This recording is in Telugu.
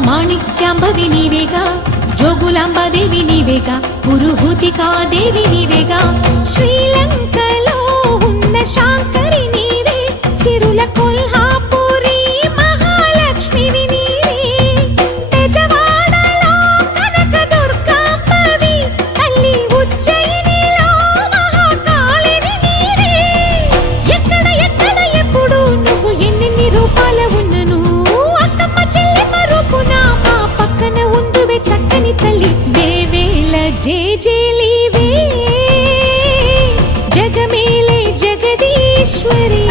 మాణిక్యాంబవి నీవేగా, జోగులాంబాదేవి నీవేగా, పురుహూతికాదేవి నీవేగా, శ్రీలంకలో ఉన్న శాంకరి నీవే, సిరుల కొల్హాపురి మహాలక్ష్మివి నీవే, బెజవాడలో కనక దుర్గాంబవి, తల్లి ఉజ్జయినిలో మహాకాళివి నీవే. ఎక్కడ ఎక్కడ ఎప్పుడు నువ్వు ఎన్నెన్ని రూపాల ఉన్నను, అక్కమ్మ చెల్లెమ్మ రూపున మా పక్కన ఉందువే చక్కని తల్లి. వేవేల జేజేలివే, జగమేలే జగదీశ్వరి.